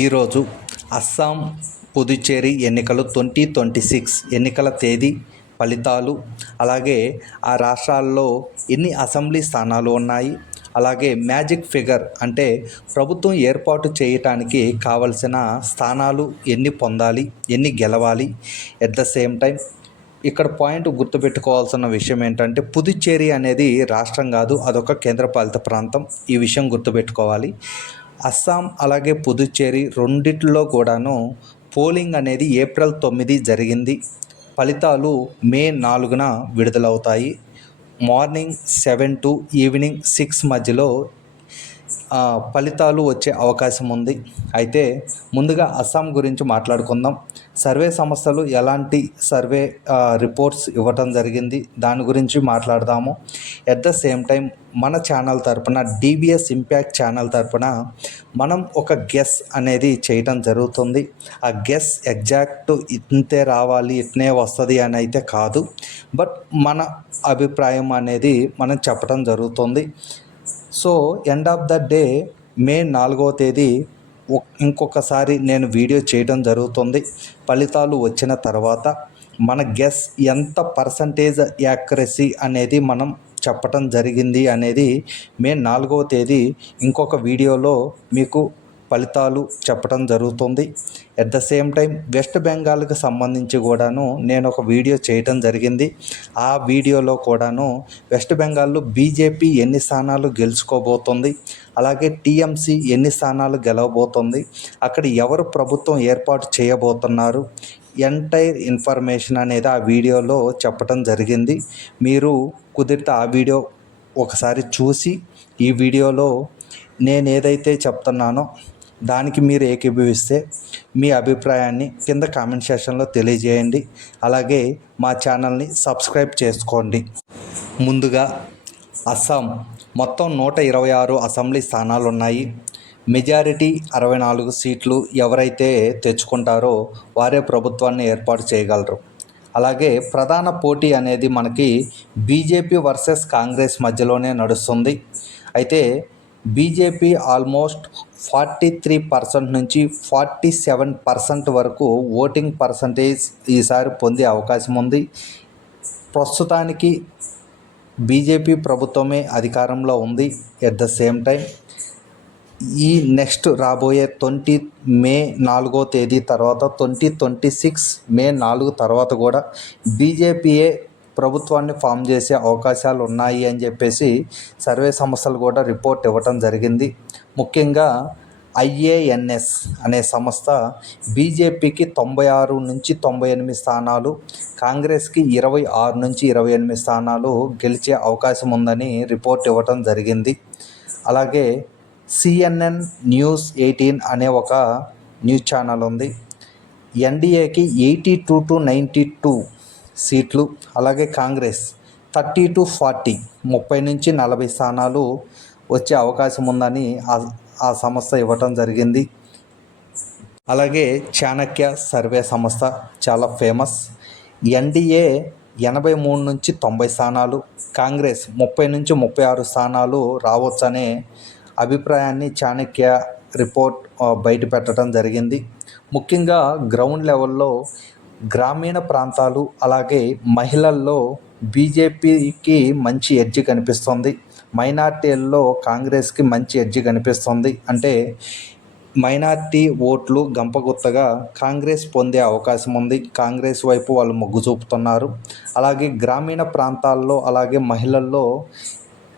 ఈరోజు అస్సాం పుదుచ్చేరి ఎన్నికలు 2026 ఎన్నికల తేదీ, ఫలితాలు, అలాగే ఆ రాష్ట్రాల్లో ఎన్ని అసెంబ్లీ స్థానాలు ఉన్నాయి, అలాగే మ్యాజిక్ ఫిగర్ అంటే ప్రభుత్వం ఏర్పాటు చేయటానికి కావలసిన స్థానాలు ఎన్ని పొందాలి, ఎన్ని గెలవాలి. ఎట్ ద సేమ్ టైం ఇక్కడ పాయింట్ గుర్తుపెట్టుకోవాల్సిన విషయం ఏంటంటే పుదుచ్చేరి అనేది రాష్ట్రం కాదు, అదొక కేంద్రపాలిత ప్రాంతం. ఈ విషయం గుర్తుపెట్టుకోవాలి. అస్సాం అలాగే పుదుచ్చేరి రెండిట్లో కూడాను పోలింగ్ అనేది ఏప్రిల్ 9 జరిగింది. ఫలితాలు మే 4న విడుదలవుతాయి. మార్నింగ్ 7 to ఈవినింగ్ 6 మధ్యలో ఫలితాలు వచ్చే అవకాశం ఉంది. అయితే ముందుగా అస్సాం గురించి మాట్లాడుకుందాం. సర్వే సంస్థలు ఎలాంటి సర్వే రిపోర్ట్స్ ఇవ్వటం జరిగింది దాని గురించి మాట్లాడదాము. ఎట్ ద సేమ్ టైం మన ఛానల్ తరపున, డిబిఎస్ ఇంపాక్ట్ ఛానల్ తరపున మనం ఒక గెస్ అనేది చేయటం జరుగుతుంది. ఆ గెస్ ఎగ్జాక్ట్ ఇంతే రావాలి, ఇట్నే వస్తుంది అని అయితే కాదు, బట్ మన అభిప్రాయం అనేది మనం చెప్పడం జరుగుతుంది. So end of the day May 4వ తేదీ ఇంకొకసారి నేను వీడియో చేయడం జరుగుతుంది. ఫలితాలు వచ్చిన తర్వాత మన గెస్ ఎంత పర్సంటేజ్ యాక్యురసీ అనేది మనం చెప్పటం జరిగింది అనేది మే 4వ తేదీ ఇంకొక వీడియోలో మీకు ఫలితాలు చెప్పడం జరుగుతుంది. At the same time west బెంగాల్కి సంబంధించి కూడాను నేను ఒక వీడియో చేయడం జరిగింది. ఆ వీడియోలో కూడాను వెస్ట్ బెంగాల్లో బీజేపీ ఎన్ని స్థానాలు గెలుచుకోబోతుంది, అలాగే టీఎంసీ ఎన్ని స్థానాలు గెలవబోతుంది, అక్కడ ఎవరు ప్రభుత్వం ఏర్పాటు చేయబోతున్నారు, ఎంటైర్ ఇన్ఫర్మేషన్ అనేది ఆ వీడియోలో చెప్పడం జరిగింది. మీరు కుదిరితే ఆ వీడియో ఒకసారి చూసి ఈ వీడియోలో నేను ఏదైతే చెప్తున్నానో దానికి మీరు ఏకీభవిస్తే మీ అభిప్రాయాన్ని కింద కామెంట్ సెక్షన్లో తెలియజేయండి. అలాగే మా ఛానల్ని సబ్స్క్రైబ్ చేసుకోండి. ముందుగా అస్సాం మొత్తం 126 అసెంబ్లీ స్థానాలు ఉన్నాయి. మెజారిటీ 64 సీట్లు ఎవరైతే తెచ్చుకుంటారో వారే ప్రభుత్వాన్ని ఏర్పాటు చేయగలరు. అలాగే ప్రధాన పోటీ అనేది మనకి బీజేపీ వర్సెస్ కాంగ్రెస్ మధ్యలోనే నడుస్తుంది. అయితే బీజేపీ ఆల్మోస్ట్ 43% నుంచి 47% వరకు ఓటింగ్ పర్సంటేజ్ ఈసారి పొందే అవకాశం ఉంది. ప్రస్తుతానికి బీజేపీ ప్రభుత్వమే అధికారంలో ఉంది. ఎట్ ద సేమ్ టైం ఈ నెక్స్ట్ రాబోయే మే 4వ తేదీ తర్వాత 2026 మే 4 తర్వాత కూడా బీజేపీయే ప్రభుత్వాన్ని ఫామ్ చేసే అవకాశాలు ఉన్నాయి అని చెప్పేసి సర్వే సంస్థలు కూడా రిపోర్ట్ ఇవ్వటం జరిగింది. ముఖ్యంగా ఐఏఎన్ఎస్ అనే సంస్థ బీజేపీకి 96 నుంచి 98 స్థానాలు, కాంగ్రెస్కి 26 నుంచి 28 స్థానాలు గెలిచే అవకాశం ఉందని రిపోర్ట్ ఇవ్వటం జరిగింది. అలాగే CNN News 18 అనే ఒక న్యూస్ ఛానల్ ఉంది. ఎన్డీఏకి 82 to 92 సీట్లు, అలాగే కాంగ్రెస్ 30 to 40 30 నుంచి 40 స్థానాలు వచ్చే అవకాశం ఉందని ఆ సంస్థ ఇవ్వటం జరిగింది. అలాగే చాణక్య సర్వే సంస్థ చాలా ఫేమస్. ఎన్డీఏ 83 నుంచి 90 స్థానాలు, కాంగ్రెస్ 30 నుంచి 36 స్థానాలు రావచ్చనే అభిప్రాయాన్ని చాణక్య రిపోర్ట్ బయట పెట్టడం జరిగింది. ముఖ్యంగా గ్రౌండ్ లెవెల్లో గ్రామీణ ప్రాంతాలు అలాగే మహిళల్లో బీజేపీకి మంచి ఎడ్జ్ కనిపిస్తుంది. మైనార్టీల్లో కాంగ్రెస్కి మంచి ఎడ్జ్ కనిపిస్తుంది. అంటే మైనార్టీ ఓట్లు గంపగుత్తగా కాంగ్రెస్ పొందే అవకాశం ఉంది. కాంగ్రెస్ వైపు వాళ్ళు మొగ్గు చూపుతున్నారు. అలాగే గ్రామీణ ప్రాంతాల్లో అలాగే మహిళల్లో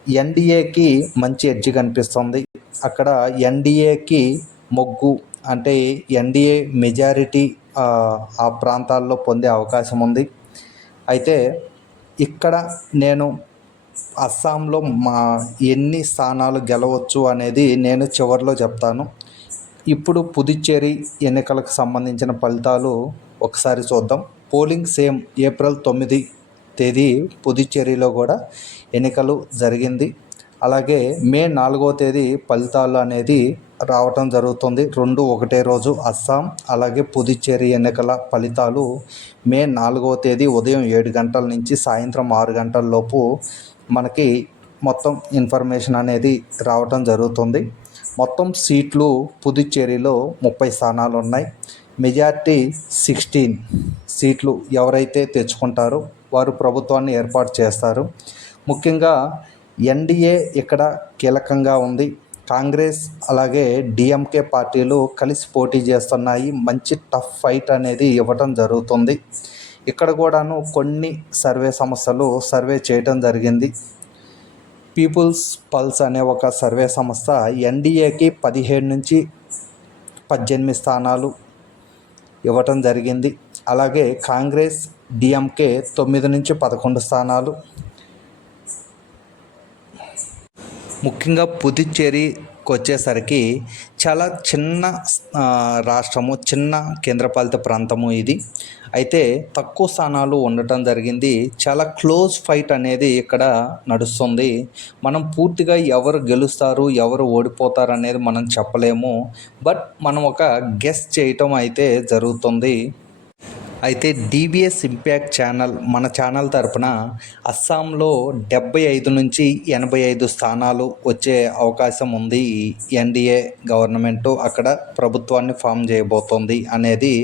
ఎన్డీఏకి మంచి ఎడ్జ్ కనిపిస్తుంది. అక్కడ ఎన్డీఏకి మొగ్గు అంటే ఎన్డీఏ మెజారిటీ ఆ ప్రాంతాల్లో పొందే అవకాశం ఉంది. అయితే ఇక్కడ నేను అస్సాంలో ఎన్ని స్థానాలు గెలవచ్చు అనేది నేను చివరిలో చెప్తాను. ఇప్పుడు పుదుచ్చేరి ఎన్నికలకు సంబంధించిన ఫలితాలు ఒకసారి చూద్దాం. పోలింగ్ సేమ్ ఏప్రిల్ 9 తేదీ పుదుచ్చేరిలో కూడా ఎన్నికలు జరిగింది. అలాగే మే 4వ తేదీ ఫలితాలు అనేది రావటం జరుగుతుంది. 2 ఒకటే రోజు అస్సాం అలాగే పుదుచ్చేరి ఎన్నికల ఫలితాలు మే 4వ తేదీ ఉదయం 7 గంటల నుంచి సాయంత్రం 6 గంటల లోపు మనకి మొత్తం ఇన్ఫర్మేషన్ అనేది రావటం జరుగుతుంది. మొత్తం సీట్లు పుదుచ్చేరిలో 30 స్థానాలు ఉన్నాయి. మెజార్టీ 16 సీట్లు ఎవరైతే తెచ్చుకుంటారో వారు ప్రభుత్వాన్ని ఏర్పాటు చేస్తారు. ముఖ్యంగా ఎన్డీఏ ఇక్కడ కీలకంగా ఉంది. కాంగ్రెస్ అలాగే డిఎంకే పార్టీలు కలిసి పోటీ చేస్తున్నాయి. మంచి టఫ్ ఫైట్ అనేది ఇవ్వటం జరుగుతుంది. ఇక్కడ కూడాను కొన్ని సర్వే సంస్థలు సర్వే చేయటం జరిగింది. పీపుల్స్ పల్స్ అనే ఒక సర్వే సంస్థ ఎన్డీఏకి 17 నుంచి 18 స్థానాలు ఇవ్వటం జరిగింది. అలాగే కాంగ్రెస్ డిఎంకే 9 నుంచి 11 స్థానాలు. ముఖ్యంగా పుదుచ్చేరికి వచ్చేసరికి చాలా చిన్న రాష్ట్రము, చిన్న కేంద్రపాలిత ప్రాంతము ఇది. అయితే తక్కువ స్థానాలు ఉండటం జరిగింది. చాలా క్లోజ్ ఫైట్ అనేది ఇక్కడ నడుస్తుంది. మనం పూర్తిగా ఎవరు గెలుస్తారు, ఎవరు ఓడిపోతారు అనేది మనం చెప్పలేము. బట్ మనం ఒక గెస్ చేయటం అయితే జరుగుతుంది. అయితే డివిఎస్ ఇంపాక్ట్ ఛానల్ మన ఛానల్ తరపున అస్సాంలో 75 నుంచి 85 స్థానాలు వచ్చే అవకాశం ఉంది. ఎన్డీఏ గవర్నమెంటు అక్కడ ప్రభుత్వాన్ని ఫామ్ చేయబోతోంది అనేది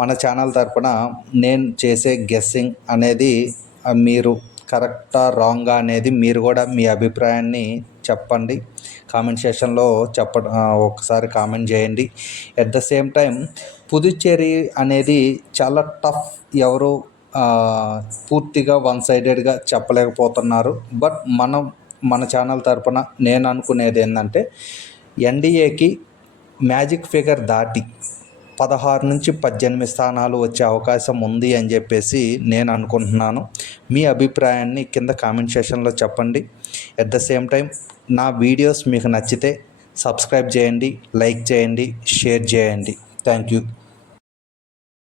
మన ఛానల్ తరపున నేను చేసే గెస్సింగ్ అనేది. మీరు కరెక్టా రాంగా అనేది మీరు కూడా మీ అభిప్రాయాన్ని చెప్పండి. కామెంట్ సెక్షన్లో ఒకసారి కామెంట్ చేయండి. At the same time Puducherry అనేది చాలా టఫ్. ఎవరు పూర్తిగా వన్ సైడెడ్గా చెప్పలేకపోతున్నారు. బట్ మన ఛానల్ తరపున నేను అనుకునేది ఏంటంటే ఎన్డీఏకి మ్యాజిక్ ఫిగర్ దాటి 16 నుంచి 18 స్థానాలు వచ్చే అవకాశం ఉంది అని చెప్పేసి నేను అనుకుంటున్నాను. మీ అభిప్రాయాన్ని కింద కామెంట్ సెక్షన్లో చెప్పండి. ఎట్ ద సేమ్ టైం నా వీడియోస్ మీకు నచ్చితే సబ్స్క్రైబ్ చేయండి, లైక్ చేయండి, షేర్ చేయండి. Thank you.